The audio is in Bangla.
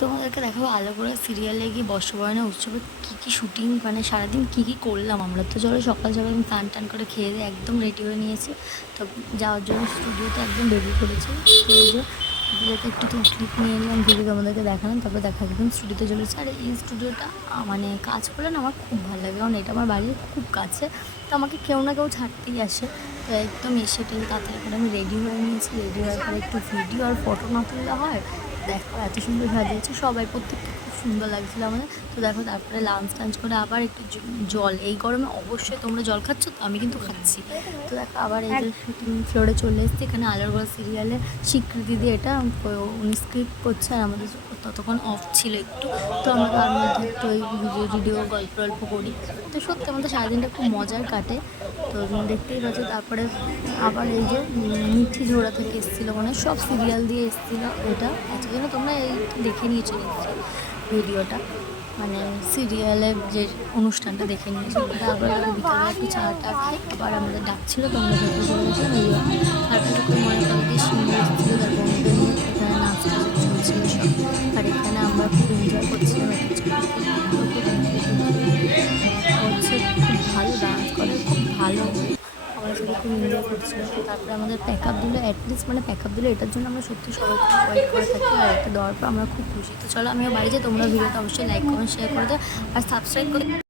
তোমাদেরকে দেখাবো আলাপুরা সিরিয়ালে গিয়ে বর্ষবরণের উৎসবে কী কী শুটিং, মানে সারাদিন কী কী করলাম আমরা। তো চলো সকাল সকাল আমি স্নান টান করে খেয়ে দিয়ে একদম রেডি হয়ে নিয়েছি। তো যাওয়ার জন্য স্টুডিওতে একদম রেডি করেছি। তো এই যে ভিডিওতে একটু ক্লিপ নিয়ে নিলাম, ভিডিও তোমাদেরকে দেখালাম, তারপর দেখা একদম স্টুডিওতে চলেছে। আর এই স্টুডিওটা মানে কাজ করলে না আমার খুব ভালো লাগে, কারণ এটা আমার বাড়ির খুব কাছে। তো আমাকে কেউ না কেউ ছাড়তেই আসে। তো একদম এসে তাড়াতাড়ি করে আমি রেডি হয়ে নিয়েছি। রেডি হওয়ার পরে একটু ভিডিও আর ফটো না তুললে হয়। দেখো এত সুন্দর সাজিয়েছে সবাই, প্রত্যেকটা খুব সুন্দর লাগছিলো আমাদের। তো দেখো তারপরে লাঞ্চ টাঞ্চ করে আবার একটু জল, এই গরমে অবশ্যই তোমরা জল খাচ্ছ, তো আমি কিন্তু খাচ্ছি। তো দেখো আবার এই যে শুটিং ফ্লোরে চলে এসেছি। এখানে আলারগোলা সিরিয়ালে স্বীকৃতি দিয়ে এটা উনি স্ক্রিপ্ট করছে, আর আমাদের ততক্ষণ অফ ছিল একটু। তো আমরা তার মধ্যে একটু ওই ভিডিও গল্প টল্প করি। তো সত্যি আমাদের সারাদিনটা খুব মজার কাটে। তো দেখতেই পাচ্ছ। তারপরে আবার এই যে মিঠি ঝোড়া থেকে এসেছিলো, মানে সব সিরিয়াল দিয়ে এসেছিলো এটা। আজকের জন্য তোমরা এই দেখে নিয়েছো নিশ্চয়ই ভিডিওটা, মানে সিরিয়ালের যে অনুষ্ঠানটা দেখে নিয়েছো। তারপরে বিকালে একটু চা টা খাই, আবার আমাদের ডাকছিলো তোমরা ভেতরে চলে গেছো। তারপরে খুব মনে করে দিয়ে সিঙ্গু এসেছিলো তার বন্ধুদের নিয়ে, এখানে নাচ টাচ চলছিল সব। আর এখানে আমরা খুব এনজয় করছিলাম। হচ্ছে খুব ভালো ডান্স করে, খুব ভালো। আমরা সবাই খুব এনজয় করছিলাম। তারপরে আমাদের প্যাক আপ দিল, অ্যাটলিস্ট মানে প্যাক আপ দিল, এটার জন্য আমরা সত্যি সবাই খুব ওয়েট করে থাকি। আর এটা দেওয়ার পর আমরা খুব খুশি। তো চলো আমিও বাড়ি যাই, তোমরা ভিডিওটা অবশ্যই লাইক কমেন্ট শেয়ার করে দাও আর সাবস্ক্রাইব করে